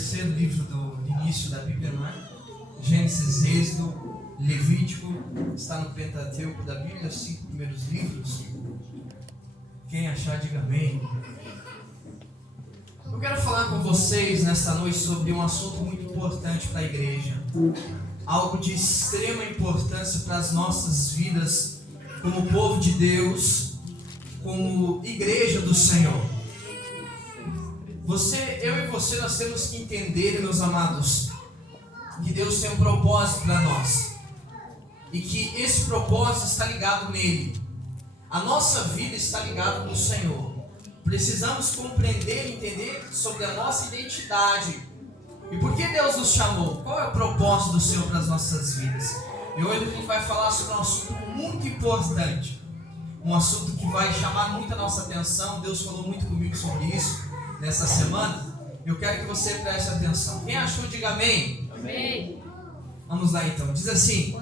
terceiro livro do início da Bíblia, não é? Gênesis, Êxodo, Levítico, está no Pentateuco da Bíblia, os 5 primeiros livros. Quem achar, diga amém. Eu quero falar com vocês nesta noite sobre um assunto muito importante para a igreja. Algo de extrema importância para as nossas vidas como povo de Deus, como igreja do Senhor. Eu e você, nós temos que entender, meus amados, que Deus tem um propósito para nós. E que esse propósito está ligado nele. A nossa vida está ligada no Senhor. Precisamos compreender e entender sobre a nossa identidade. E por que Deus nos chamou? Qual é o propósito do Senhor para as nossas vidas? E hoje a gente vai falar sobre um assunto muito importante. Um assunto que vai chamar muito a nossa atenção. Deus falou muito comigo sobre isso nessa semana. Eu quero que você preste atenção. Quem achou, diga amém. Amém. Vamos lá então. Diz assim.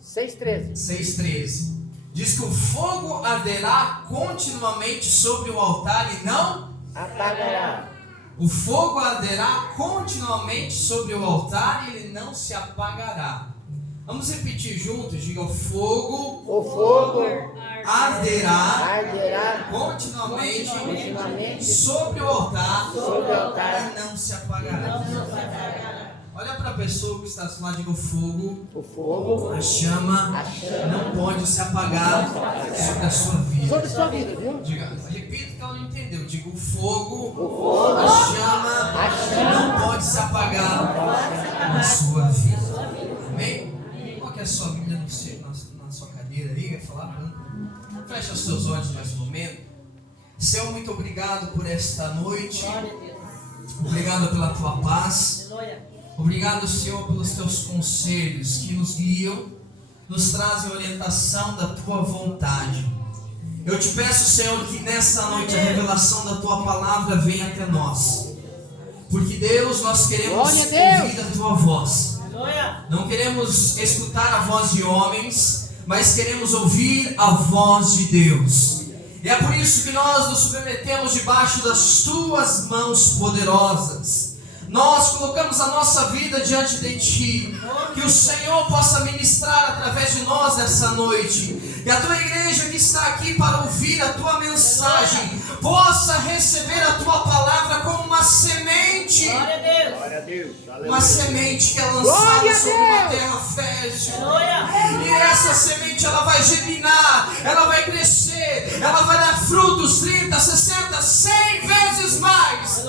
6:13. 6:13. Diz que o fogo arderá continuamente sobre o altar e não apagará. O fogo arderá continuamente sobre o altar e ele não se apagará. Vamos repetir juntos. Diga: o fogo arderá continuamente sobre o altar e não se apagará. Olha para a pessoa que está do lado, diga: o fogo, a chama não pode se apagar sobre a sua vida. Sobre a sua vida, viu? Diga, repita que ela não entendeu. Diga: o fogo, a chama não pode se apagar na sua vida. Amém? Qual que é a sua Bíblia na sua cadeira aí? Quer falar? Fecha os seus olhos mais um momento. Senhor, muito obrigado por esta noite. Obrigado pela tua paz. Obrigado, Senhor, pelos teus conselhos que nos guiam, nos trazem orientação da tua vontade. Eu te peço, Senhor, que nessa noite a revelação da tua palavra venha até nós. Porque, Deus, nós queremos ouvir a tua voz. Não queremos escutar a voz de homens, mas queremos ouvir a voz de Deus. E é por isso que nós nos submetemos debaixo das tuas mãos poderosas. Nós colocamos a nossa vida diante de Ti. Que o Senhor possa ministrar através de nós nessa noite. Que a Tua igreja que está aqui para ouvir a Tua mensagem possa receber a Tua palavra como uma semente. Glória a Deus. Uma semente que é lançada sobre uma terra fértil. E essa semente ela vai germinar, ela vai crescer, ela vai dar frutos 30, 60, 100 vezes mais.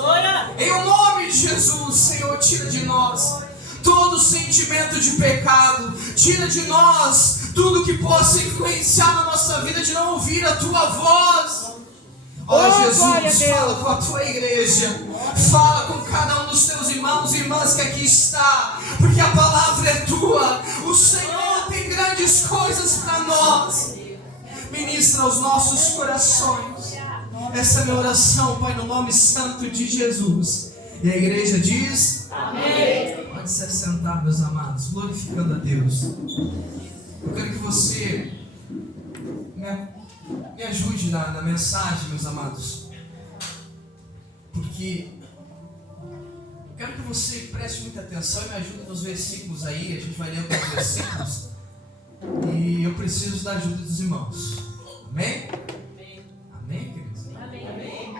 Em o nome de Jesus, Senhor, tira de nós todo sentimento de pecado, tira de nós tudo que possa influenciar na nossa vida de não ouvir a Tua voz. Jesus, fala com a Tua igreja, fala com cada um dos Teus irmãos e irmãs que aqui está, porque a palavra é Tua. O Senhor tem grandes coisas para nós. Ministra aos nossos corações. Essa é a minha oração, Pai, no nome santo de Jesus. E a igreja diz: amém. Pode se assentar, meus amados, glorificando a Deus. Eu quero que você me ajude na mensagem, meus amados, porque eu quero que você preste muita atenção e me ajude nos versículos aí. A gente vai ler alguns versículos e eu preciso da ajuda dos irmãos. Amém? Amém, queridos? Amém.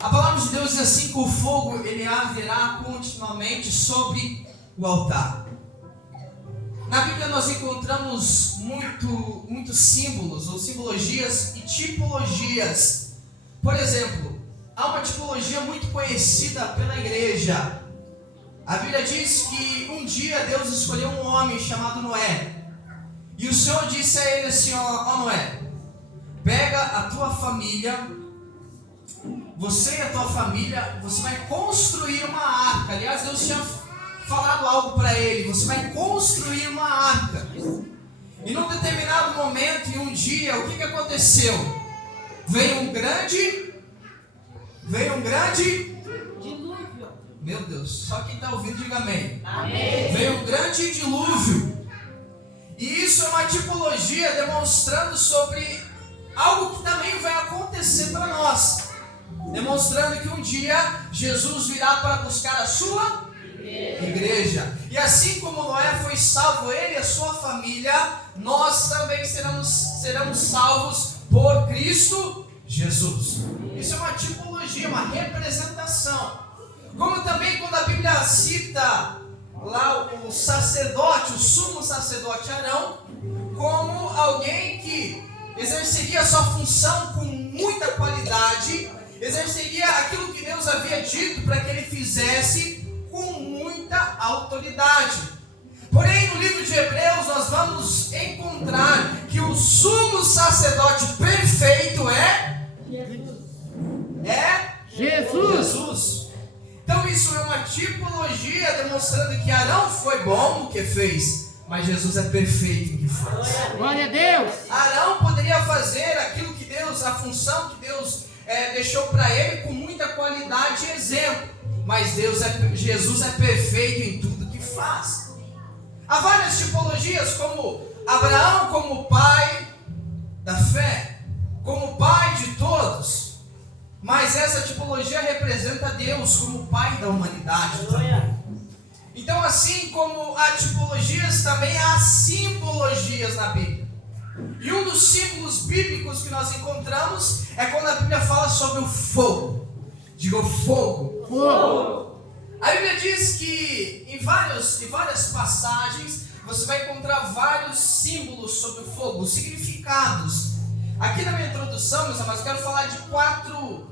A palavra de Deus diz assim: que o fogo ele arderá continuamente sobre o altar. Na Bíblia nós encontramos muitos símbolos ou simbologias e tipologias. Por exemplo, há uma tipologia muito conhecida pela igreja. A Bíblia diz que um dia Deus escolheu um homem chamado Noé. E o Senhor disse a ele assim: ó Noé, pega a tua família, você e a tua família, você vai construir uma arca. Aliás, Deus tinha falado algo para ele: você vai construir uma arca. E num determinado momento, em um dia, o que aconteceu? Veio um grande dilúvio. Meu Deus, só quem está ouvindo diga amém. Amém. Veio um grande dilúvio. E isso é uma tipologia demonstrando sobre algo que também vai acontecer para nós. demonstrando que um dia Jesus virá para buscar a sua igreja. E assim como Noé foi salvo, ele e a sua família, nós também seremos salvos por Cristo Jesus. Isso é uma tipologia, uma representação. Como também quando a Bíblia cita lá o sacerdote, o sumo sacerdote Arão, como alguém que exerceria a sua função com muita qualidade, exerceria aquilo que Deus havia dito para que ele fizesse com muita autoridade. Porém, no livro de Hebreus, nós vamos encontrar que o sumo sacerdote perfeito é Jesus. Então, isso é uma tipologia demonstrando que Arão foi bom no que fez, mas Jesus é perfeito no que faz. Glória a Deus. Arão poderia fazer aquilo que Deus, a função que Deus deixou para ele com muita qualidade e exemplo, mas Jesus é perfeito em tudo que faz. Há várias tipologias, como Abraão como pai da fé, como pai de todos, mas essa tipologia representa Deus como pai da humanidade também. Então, assim como há tipologias, também há simbologias na Bíblia. E um dos símbolos bíblicos que nós encontramos é quando a Bíblia fala sobre o fogo. Diga fogo. Fogo. A Bíblia diz que em várias passagens você vai encontrar vários símbolos sobre o fogo, os significados. Aqui na minha introdução, meus amados, eu quero falar de quatro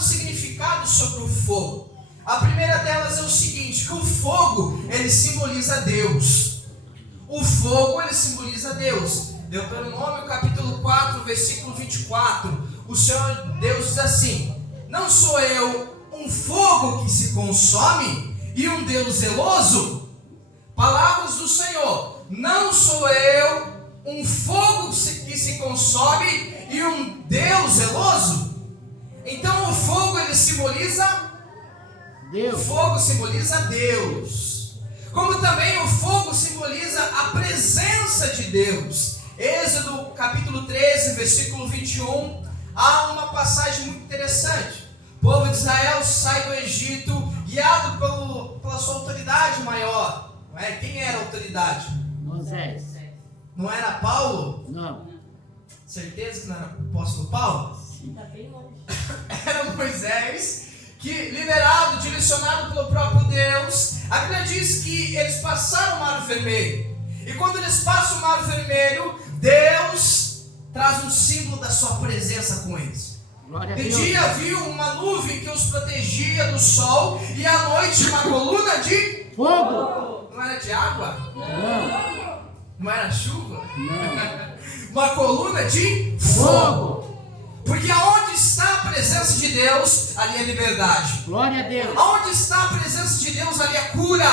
significados sobre o fogo. A primeira delas é o seguinte, que o fogo, ele simboliza Deus. O fogo, ele simboliza Deus. Deuteronômio capítulo 4, versículo 24. O Senhor Deus diz assim: não sou eu um fogo que se consome e um Deus zeloso? Palavras do Senhor: não sou eu um fogo que se consome e um Deus zeloso? Então o fogo, ele simboliza Deus. O fogo simboliza Deus. Como também o fogo simboliza a presença de Deus. Êxodo capítulo 13, versículo 21, há uma passagem muito interessante. O povo de Israel sai do Egito guiado pela sua autoridade maior. Não é? Quem era a autoridade? Moisés. Não era Paulo? Não. Certeza que não era o apóstolo Paulo? Está bem longe. Era Moisés, que liderado, direcionado pelo próprio Deus, a Bíblia diz que eles passaram o Mar Vermelho. E quando eles passam o Mar Vermelho, Deus traz um símbolo da sua presença com eles. De dia havia uma nuvem que os protegia do sol, e à noite uma coluna de fogo. Não era de água? Não. Não era chuva? Não. Uma coluna de fogo. Porque aonde está a presença de Deus, ali é liberdade. Glória a Deus. Aonde está a presença de Deus, ali é cura.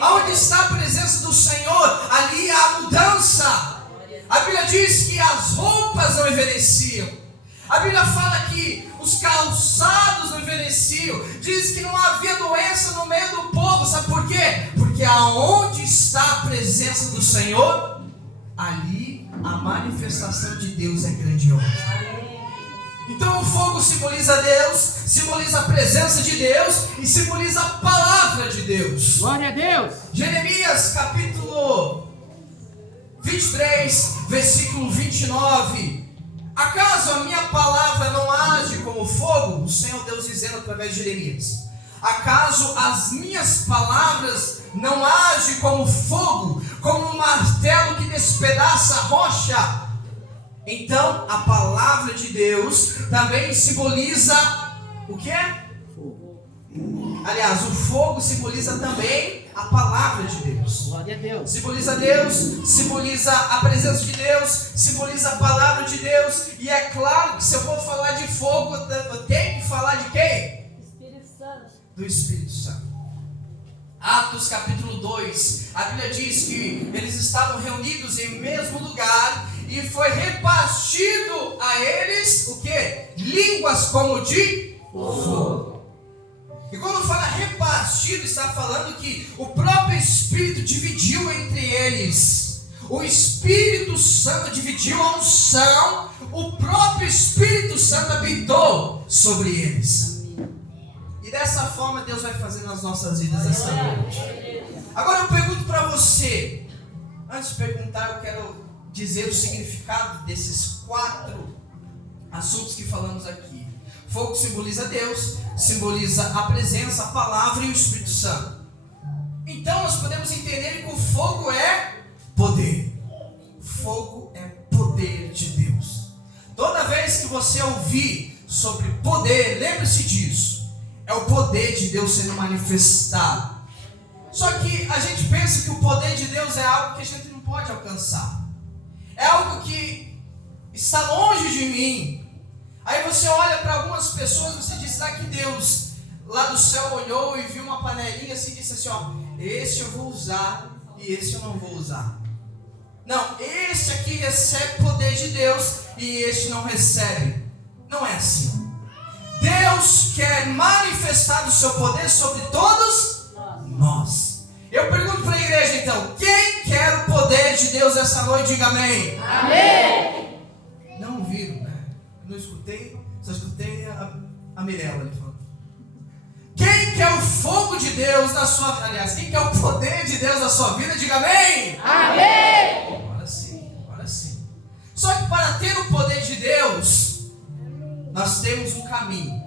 Aonde está a presença do Senhor, ali há mudança. A Bíblia diz que as roupas não envelheciam. A Bíblia fala que os calçados não envelheciam. Diz que não havia doença no meio do povo. Sabe por quê? Porque aonde está a presença do Senhor, ali a manifestação de Deus é grandiosa. Então o fogo simboliza Deus, simboliza a presença de Deus e simboliza a palavra de Deus. Glória a Deus. Jeremias capítulo 23, versículo 29. Acaso a minha palavra não age como fogo? O Senhor Deus dizendo através de Jeremias. Acaso as minhas palavras não agem como fogo, como um martelo que despedaça a rocha? Então, a palavra de Deus também simboliza o quê? Fogo. Aliás, o fogo simboliza também a palavra de Deus. Glória a Deus. Simboliza Deus, simboliza a presença de Deus, simboliza a palavra de Deus. E é claro que se eu for falar de fogo, eu tenho que falar de quem? Espírito Santo. Do Espírito Santo. Atos capítulo 2, a Bíblia diz que eles estavam reunidos em mesmo lugar e foi repartido a eles o quê? Línguas como de fogo. E quando fala repartido, está falando que o próprio Espírito dividiu entre eles. O Espírito Santo dividiu a unção o próprio Espírito Santo habitou sobre eles. E dessa forma Deus vai fazer nas nossas vidas essa noite. Agora eu pergunto para você, antes de perguntar, eu quero dizer o significado desses 4 assuntos que falamos aqui. Fogo simboliza Deus, simboliza a presença, a palavra e o Espírito Santo. Então nós podemos entender que o fogo é poder. Fogo é poder de Deus. Toda vez que você ouvir sobre poder, lembre-se disso. É o poder de Deus sendo manifestado. Só que a gente pensa que o poder de Deus é algo que a gente não pode alcançar. É algo que está longe de mim. Aí você olha para algumas pessoas e você diz, será que Deus lá do céu olhou e viu uma panelinha assim e disse assim, ó, esse eu vou usar e esse eu não vou usar. Não, esse aqui recebe poder de Deus e este não recebe. Não é assim. Deus quer manifestar o seu poder sobre todos nós. Eu pergunto para a igreja então, quem quer o poder de Deus essa noite? Diga amém. Amém. Não ouviram, né? Não escutei, só escutei a Mirella ali falando. Quem quer o fogo de Deus na sua vida? Aliás, quem quer o poder de Deus na sua vida? Diga amém. Amém. Agora sim, agora sim. Só que para ter o poder de Deus, nós temos um caminho,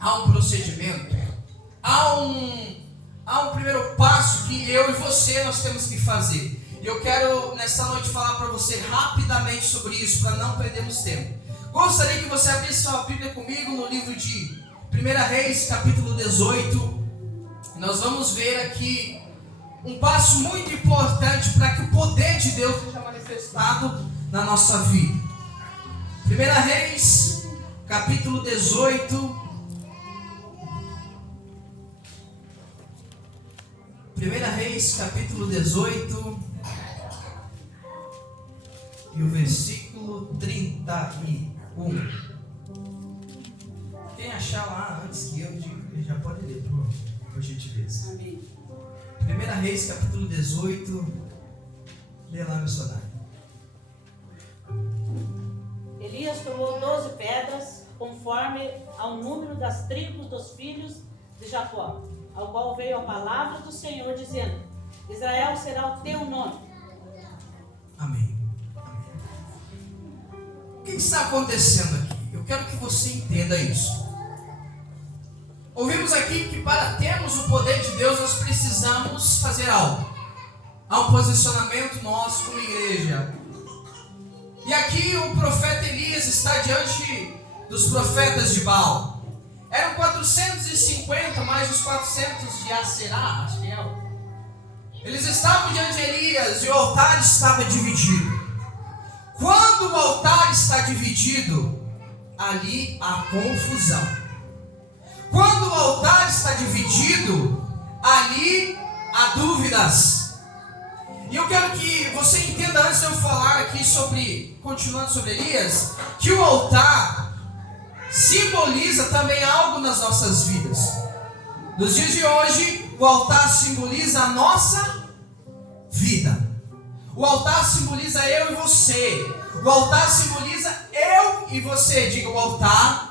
há um procedimento, há um primeiro passo que eu e você nós temos que fazer. E eu quero nessa noite falar para você rapidamente sobre isso, para não perdermos tempo. Gostaria que você abrisse sua Bíblia comigo no livro de 1 Reis, capítulo 18. Nós vamos ver aqui um passo muito importante para que o poder de Deus seja manifestado na nossa vida. 1 Reis, capítulo 18. 1 Reis, capítulo 18. E o versículo 31. Quem achar lá antes que eu diga, já pode ler, por gentileza. Amém. 1 Reis, capítulo 18. Lê lá, missionário. Elias tomou 12 pedras, conforme ao número das tribos dos filhos de Jacó, ao qual veio a palavra do Senhor, dizendo: Israel será o teu nome. Amém. O que está acontecendo aqui? Eu quero que você entenda isso. Ouvimos aqui que para termos o poder de Deus nós precisamos fazer algo. Há um posicionamento nosso como igreja. E aqui o profeta Elias está diante dos profetas de Baal. Eram 450 mais os 400 de Aserá, acho que é. Eles estavam diante de Elias e o altar estava dividido. Quando o altar está dividido, ali há confusão. Quando o altar está dividido, ali há dúvidas. E eu quero que você entenda, antes de eu falar aqui continuando sobre Elias, que o altar simboliza também algo nas nossas vidas. Nos dias de hoje, o altar simboliza a nossa vida. O altar simboliza eu e você. O altar simboliza eu e você. Diga, o altar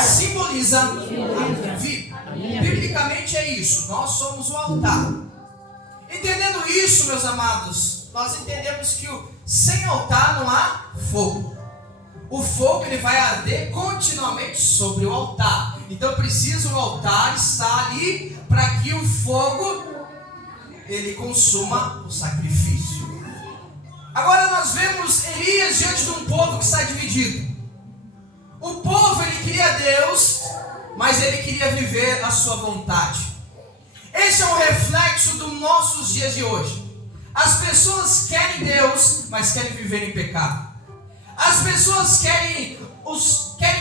simboliza a minha vida. Biblicamente é isso. Nós somos o altar. Entendendo isso, meus amados, nós entendemos que sem altar não há fogo. O fogo ele vai arder continuamente sobre o altar. Então precisa o altar estar ali para que o fogo ele consuma o sacrifício. Agora nós vemos Elias diante de um povo que está dividido. O povo ele queria Deus, mas ele queria viver a sua vontade. Esse é um reflexo dos nossos dias de hoje. As pessoas querem Deus, mas querem viver em pecado. As pessoas querem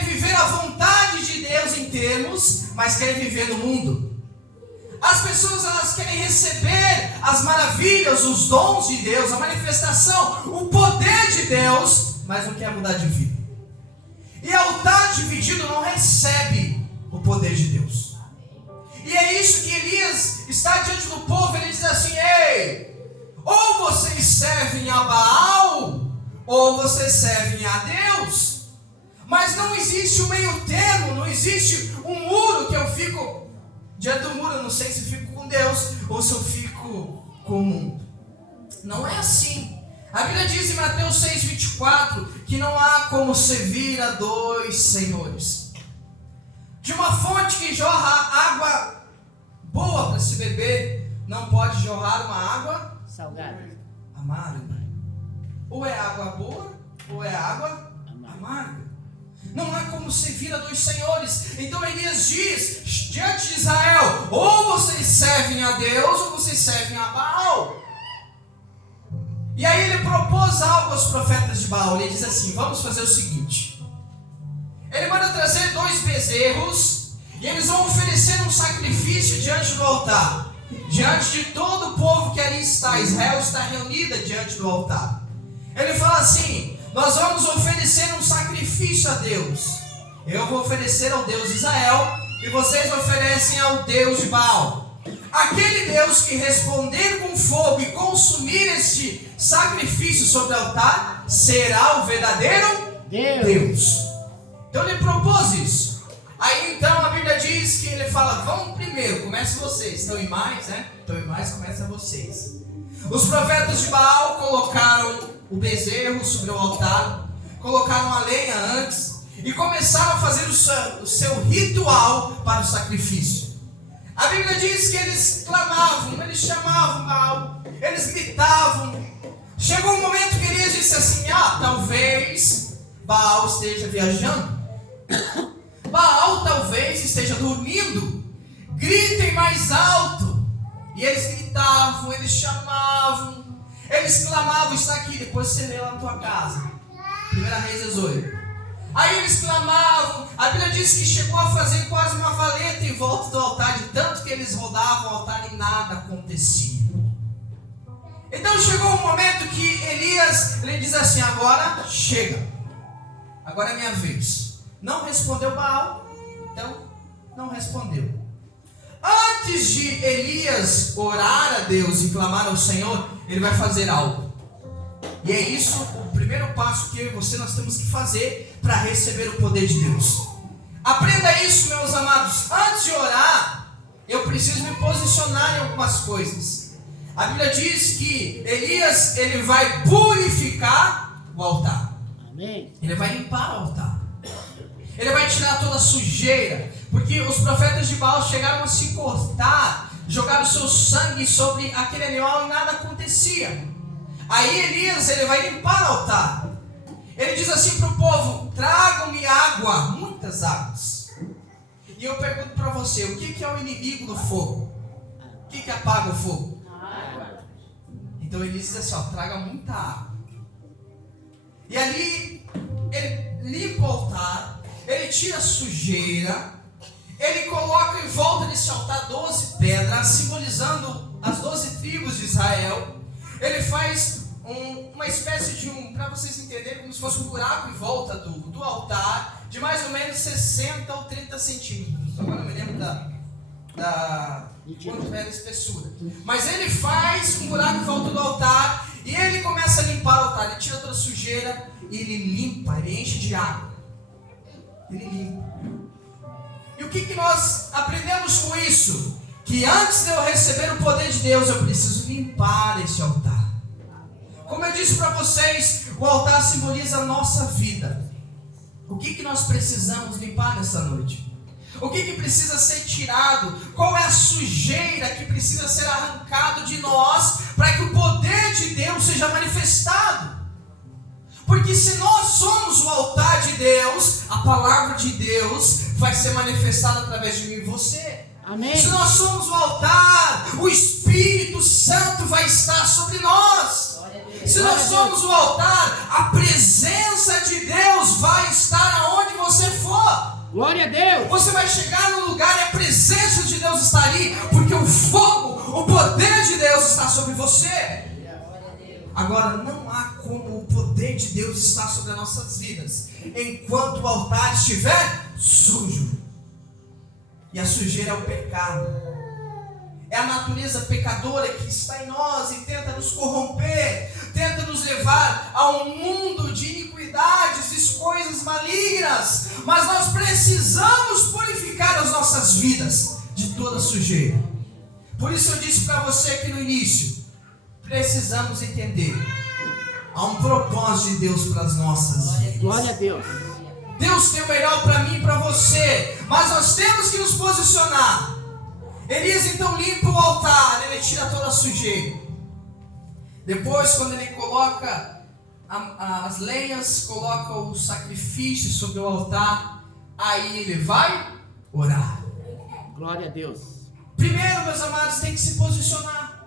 viver a vontade de Deus em termos, mas querem viver no mundo. As pessoas elas querem receber as maravilhas, os dons de Deus, a manifestação, o poder de Deus, mas não quer mudar de vida. E altar dividido não recebe o poder de Deus. E é isso que Elias está diante do povo. Ele diz assim: ei, ou vocês servem a Baal, ou vocês servem a Deus. Mas não existe um meio termo, não existe um muro que eu fico diante do muro, eu não sei se fico com Deus ou se eu fico com o mundo. Não é assim. A Bíblia diz em Mateus 6,24 que não há como servir a dois senhores. De uma fonte que jorra água boa para se beber, não pode jorrar uma água Salgado. amarga. Ou é água boa, ou é água amarga. Não há como servir a dois senhores. Então Elias diz diante de Israel: ou vocês servem a Deus, ou vocês servem a Baal. E aí ele propôs algo aos profetas de Baal. Ele diz assim: vamos fazer o seguinte. Ele manda trazer 2 bezerros, e eles vão oferecer um sacrifício diante do altar, diante de todo o povo que ali está. Israel está reunida diante do altar. Ele fala assim: nós vamos oferecer um sacrifício a Deus. Eu vou oferecer ao Deus de Israel, e vocês oferecem ao Deus de Baal. Aquele Deus que responder com fogo e consumir este sacrifício sobre o altar será o verdadeiro Deus. Então ele propôs isso. Aí então a Bíblia diz que ele fala: vamos primeiro, comece vocês. Estão em mais, né? Estão em mais, começa vocês. Os profetas de Baal colocaram o bezerro sobre o altar, colocaram a lenha antes e começaram a fazer o seu ritual para o sacrifício. A Bíblia diz que eles clamavam, eles chamavam Baal, eles gritavam. Chegou um momento que Elias disse assim: talvez Baal esteja viajando, Baal talvez esteja dormindo, gritem mais alto. E eles gritavam, eles chamavam, eles clamavam. Está aqui, depois você lê lá na tua casa, 1 Reis 18. Aí eles clamavam. A Bíblia diz que chegou a fazer quase uma valeta em volta do altar, de tanto que eles rodavam o altar e nada acontecia. Então chegou um momento que Elias, ele diz assim: agora chega, agora é minha vez. Não respondeu Baal, então não respondeu. Antes de Elias orar a Deus e clamar ao Senhor, ele vai fazer algo. E é isso o primeiro passo que eu e você nós temos que fazer para receber o poder de Deus. Aprenda isso, meus amados. Antes de orar, eu preciso me posicionar em algumas coisas. A Bíblia diz que Elias, ele vai purificar o altar. Amém. Ele vai limpar o altar. Ele vai tirar toda a sujeira. Porque os profetas de Baal chegaram a se cortar, jogaram o seu sangue sobre aquele animal e nada acontecia. Aí Elias, ele vai limpar o altar. Ele diz assim para o povo: tragam-me água, muitas águas. E eu pergunto para você: o que é o inimigo do fogo? O que apaga o fogo? Então ele diz assim: traga muita água. E ali ele limpa o altar, ele tira a sujeira, ele coloca em volta desse altar 12 pedras, simbolizando as 12 tribos de Israel. Ele faz uma espécie de para vocês entenderem, como se fosse um buraco em volta do altar, de mais ou menos 60 ou 30 centímetros. Agora não me lembro quanto era a espessura. Mas ele faz um buraco em volta do altar e ele começa a limpar o altar. Ele tira toda a sujeira e ele limpa, ele enche de água. Ele limpa. E o que nós aprendemos com isso? Que antes de eu receber o poder de Deus, eu preciso limpar esse altar. Como eu disse para vocês, o altar simboliza a nossa vida. O que nós precisamos limpar nessa noite? O que precisa ser tirado? Qual é a sujeira que precisa ser arrancado de nós para que o poder de Deus seja manifestado? Porque se nós somos o altar de Deus, a palavra de Deus vai ser manifestada através de mim e você. Amém. Se nós somos o altar, o Espírito Santo vai estar sobre nós. Se nós somos o altar, a presença de Deus vai estar aonde você for. Glória a Deus. Você vai chegar no lugar e a presença de Deus está ali, porque o fogo, o poder de Deus está sobre você. Agora, não há como o poder de Deus estar sobre as nossas vidas enquanto o altar estiver sujo. E a sujeira é o pecado. é a natureza pecadora que está em nós e tenta nos corromper, tenta nos levar a um mundo de iniquidades e coisas malignas. Mas nós precisamos purificar as nossas vidas de toda sujeira. Por isso eu disse para você aqui no início, precisamos entender, há um propósito de Deus para as nossas vidas. Glória a Deus. Deus tem o melhor para mim e para você, mas nós temos que nos posicionar. Elias então limpa o altar, ele tira toda a sujeira. Depois, quando ele coloca as lenhas, coloca o sacrifício sobre o altar, aí ele vai orar. Glória a Deus. Primeiro, meus amados, tem que se posicionar.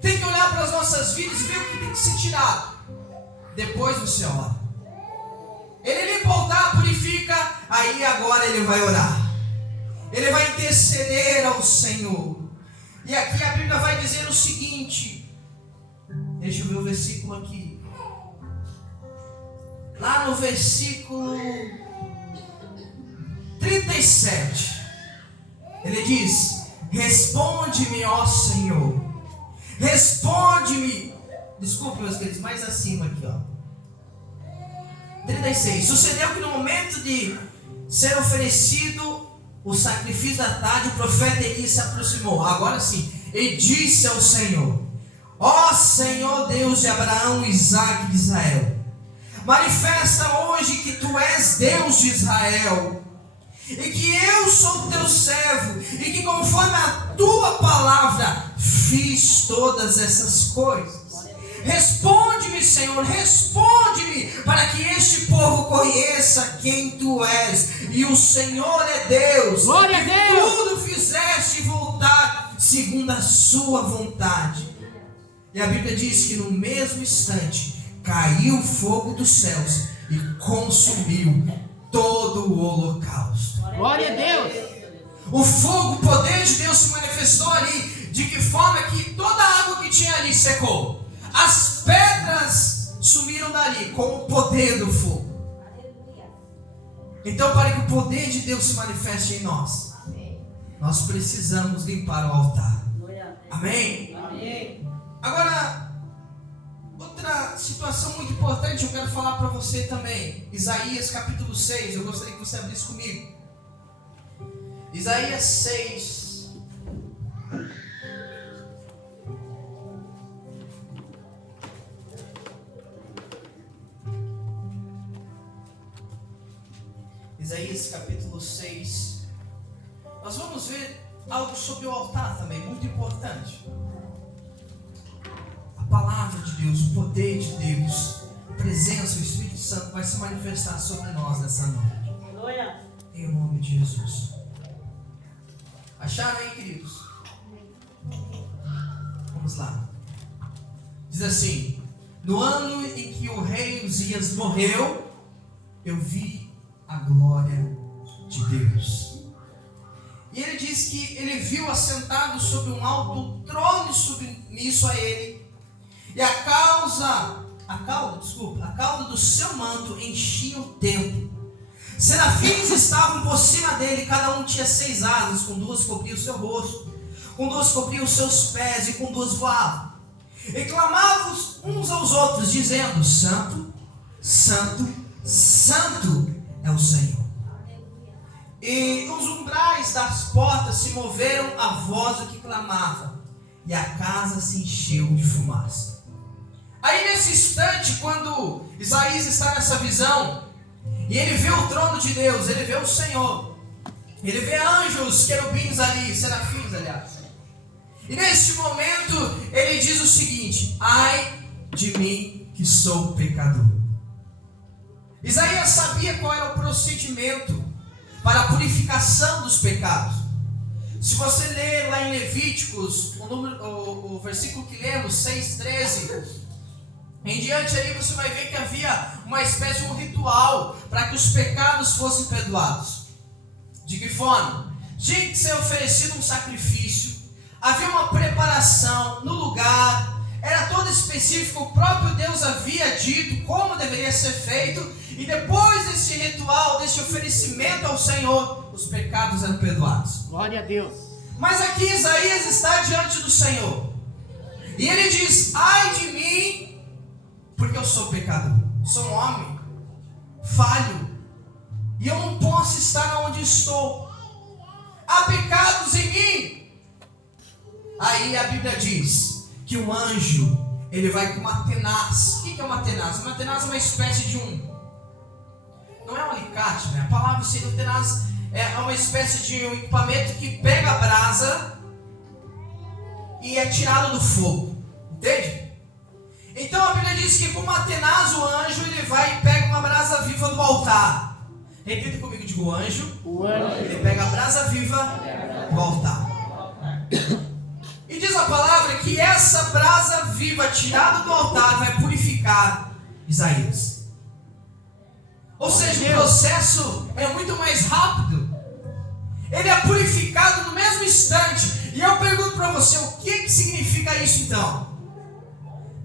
Tem que olhar para as nossas vidas e ver o que tem que ser tirado. Depois você ora. Ele limpa o altar, purifica, aí agora ele vai orar. Ele vai interceder ao Senhor. E aqui a Bíblia vai dizer o seguinte. Deixa eu ver o versículo aqui. Lá no versículo 37. Ele diz: responde-me, ó Senhor. Responde-me. Desculpe, meus queridos, mais acima aqui, ó. 36. Sucedeu que no momento de ser oferecido o sacrifício da tarde, o profeta Elias se aproximou. Agora sim, e disse ao Senhor: ó Senhor Deus de Abraão, Isaque e de Israel, manifesta hoje que tu és Deus de Israel, e que eu sou teu servo, e que conforme a tua palavra fiz todas essas coisas. Responde-me, Senhor, responde-me, para que este povo conheça quem tu és, e o Senhor é Deus. Glória a Deus. Tudo fizeste voltar segundo a sua vontade. E a Bíblia diz que no mesmo instante caiu fogo dos céus e consumiu todo o holocausto. Glória a Deus. O fogo, o poder de Deus se manifestou ali. De que forma que toda a água que tinha ali secou. As pedras sumiram dali com o poder do fogo. Então, para que o poder de Deus se manifeste em nós, nós precisamos limpar o altar. Amém? Agora, outra situação muito importante eu quero falar para você também. Isaías capítulo 6, eu gostaria que você abrisse comigo. Isaías 6. Isaías capítulo 6. Nós vamos ver algo sobre o altar também, muito importante. A palavra de Deus, o poder de Deus, a presença, o Espírito Santo vai se manifestar sobre nós nessa noite. Glória. Em nome de Jesus. Acharam aí, queridos? Vamos lá. Diz assim: no ano em que o rei Uzias morreu, eu vi a glória de Deus. E ele diz que ele viu assentado sobre um alto trono e submisso a ele, e a cauda do seu manto enchia o templo. Serafins estavam por cima dele, cada um tinha 6 asas, com 2 cobriam o seu rosto, com 2 cobriam os seus pés, e com 2 voavam. E clamavam uns aos outros, dizendo: Santo, Santo, Santo é o Senhor. E os umbrais das portas se moveram à voz do que clamava, e a casa se encheu de fumaça. Aí nesse instante, quando Isaías está nessa visão, e ele vê o trono de Deus, ele vê o Senhor, ele vê anjos, querubins ali, serafins, aliás. E neste momento ele diz o seguinte: ai de mim que sou pecador. Isaías sabia qual era o procedimento para a purificação dos pecados. Se você ler lá em Levíticos, o versículo que lemos, 6:13, em diante ali você vai ver que havia uma espécie de um ritual para que os pecados fossem perdoados. De que forma? Tinha que ser oferecido um sacrifício, havia uma preparação no lugar, era todo específico, o próprio Deus havia dito como deveria ser feito, e depois desse ritual, desse oferecimento ao Senhor, os pecados eram perdoados. Glória a Deus. Mas aqui Isaías está diante do Senhor. E ele diz: ai de mim, porque eu sou pecador. Sou um homem falho. E eu não posso estar onde estou. Há pecados em mim. Aí a Bíblia diz que o anjo, ele vai com uma tenaz. O que é uma tenaz? Uma tenaz é uma espécie de não é um alicate, né? A palavra seria tenaz, é uma espécie de um equipamento que pega a brasa e é tirado do fogo. Entende? Então a Bíblia diz que com uma tenaz o anjo, ele vai e pega uma brasa viva do altar. Repita comigo, digo: o anjo, ele pega a brasa viva do altar. E diz a palavra que essa brasa viva tirada do altar vai purificar Isaías. Ou seja, o processo é muito mais rápido. Ele é purificado no mesmo instante. E eu pergunto para você, o que significa isso então?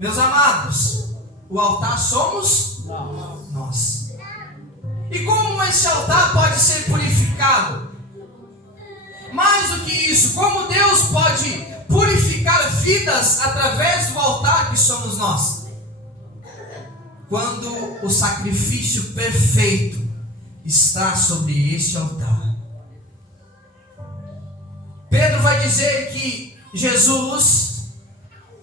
Meus amados, o altar somos nós. E como esse altar pode ser purificado? Mais do que isso, como Deus pode purificar vidas através do altar que somos nós? Quando o sacrifício perfeito está sobre este altar. Pedro vai dizer que Jesus,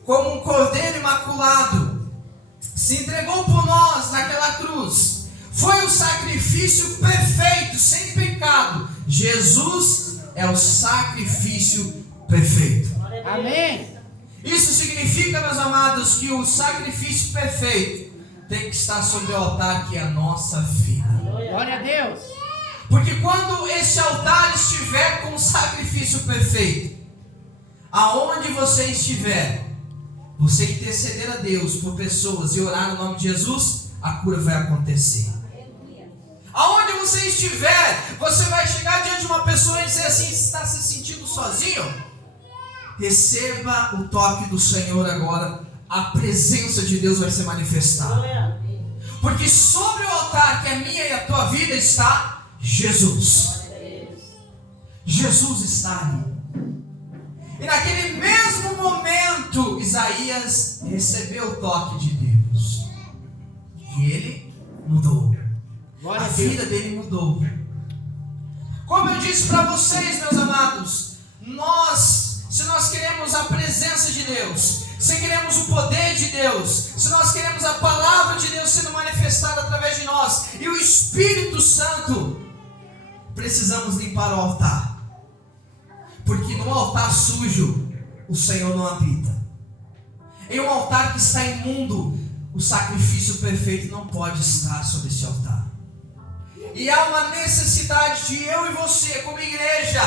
como um cordeiro imaculado, se entregou por nós naquela cruz. Foi o sacrifício perfeito, sem pecado. Jesus é o sacrifício perfeito. Amém. Isso significa, meus amados, que o sacrifício perfeito tem que estar sobre o altar que é a nossa vida. Glória a Deus. Porque quando esse altar estiver com o sacrifício perfeito, aonde você estiver, você interceder a Deus por pessoas e orar no nome de Jesus, a cura vai acontecer. Aonde você estiver, você vai chegar diante de uma pessoa e dizer assim: está se sentindo sozinho? Receba o toque do Senhor agora. A presença de Deus vai ser manifestada. Porque sobre o altar que é minha e a tua vida está Jesus. Jesus está ali. E naquele mesmo momento, Isaías recebeu o toque de Deus. E ele mudou. A vida dele mudou. Como eu disse para vocês, meus amados, se nós queremos a presença de Deus, se queremos o poder de Deus, se nós queremos a palavra de Deus sendo manifestada através de nós, e o Espírito Santo, precisamos limpar o altar. Porque no altar sujo, o Senhor não habita. Em um altar que está imundo, o sacrifício perfeito não pode estar sobre esse altar. E há uma necessidade de eu e você, como igreja,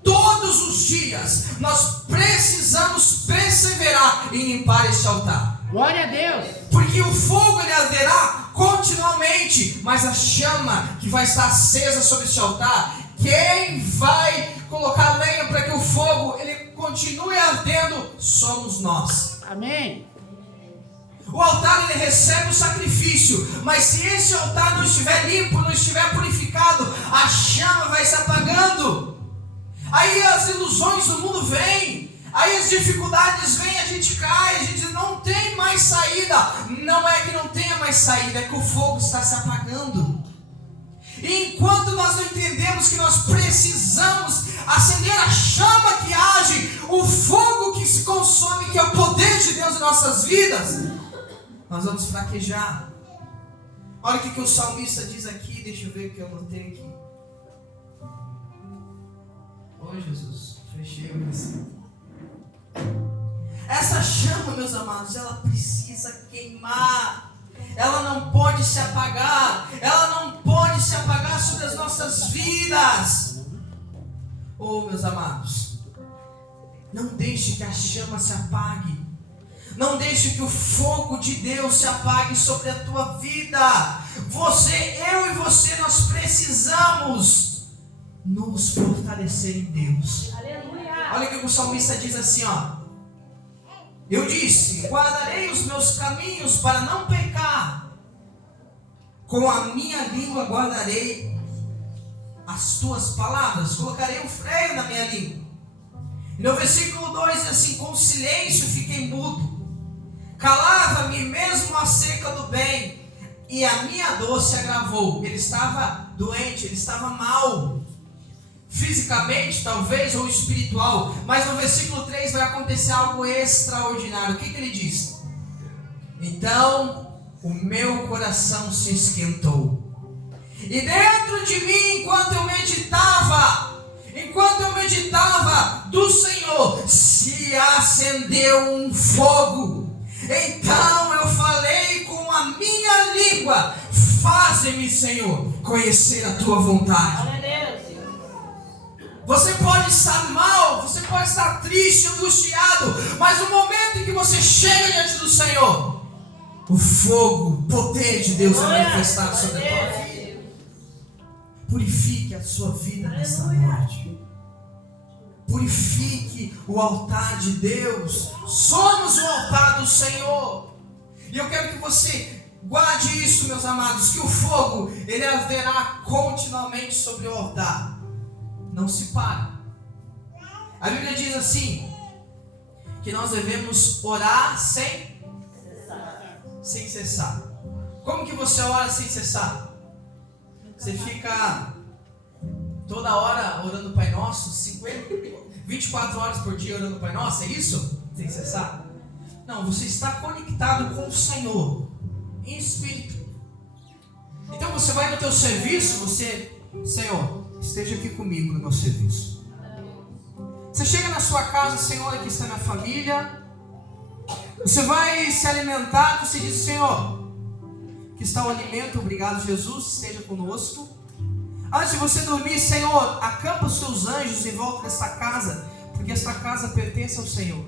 todos os dias, nós precisamos perseverar em limpar esse altar. Glória a Deus. Porque o fogo ele arderá continuamente, mas a chama que vai estar acesa sobre esse altar, quem vai colocar lenha para que o fogo ele continue ardendo, somos nós. Amém. O altar ele recebe o sacrifício, mas se esse altar não estiver limpo, não estiver purificado, a chama vai se apagando. Aí as ilusões do mundo vêm, aí as dificuldades vêm, a gente cai, a gente não tem mais saída. Não é que não tenha mais saída, é que o fogo está se apagando. E enquanto nós não entendemos que nós precisamos acender a chama que age, o fogo que se consome, que é o poder de Deus em nossas vidas, nós vamos fraquejar. Olha o que o salmista diz aqui, deixa eu ver o que eu anotei aqui. Oh Jesus, fechei o versículo. Essa chama, meus amados, ela precisa queimar. Ela não pode se apagar. Ela não pode se apagar sobre as nossas vidas. Oh, meus amados, não deixe que a chama se apague. Não deixe que o fogo de Deus se apague sobre a tua vida. Eu e você, nós precisamos nos fortalecer em Deus. Aleluia. Olha o que o salmista diz assim, ó. Eu disse: guardarei os meus caminhos para não pecar. Com a minha língua guardarei as tuas palavras. Colocarei um freio na minha língua. E no versículo 2 diz assim: com silêncio fiquei mudo, calava-me mesmo a seca do bem, e a minha dor se agravou. Ele estava doente, ele estava mal, fisicamente talvez, ou espiritual. Mas no versículo 3 vai acontecer algo extraordinário. O que ele diz? Então o meu coração se esquentou, e dentro de mim, enquanto eu meditava do Senhor, se acendeu um fogo. Então eu falei com a minha língua: faze-me, Senhor, conhecer a tua vontade. Você pode estar mal, você pode estar triste, angustiado, mas no momento em que você chega diante do Senhor, o fogo, o poder de Deus é manifestado sobre a tua vida. Purifique a sua vida nesta noite. Purifique o altar de Deus. Somos o altar do Senhor. E eu quero que você guarde isso, meus amados, que o fogo, ele haverá continuamente sobre o altar. Não se para. A Bíblia diz assim, que nós devemos orar sem cessar. Como que você ora sem cessar? Você fica toda hora orando o Pai Nosso, 24 horas por dia orando o Pai Nosso, é isso? Sem cessar? Não, você está conectado com o Senhor em espírito. Então você vai no teu serviço, Senhor, esteja aqui comigo no meu serviço. Você chega na sua casa, Senhor, aqui está minha família. Você vai se alimentar, você diz: Senhor, que está o alimento, obrigado Jesus, esteja conosco. Antes de você dormir, Senhor, acampa os seus anjos em volta desta casa, porque esta casa pertence ao Senhor.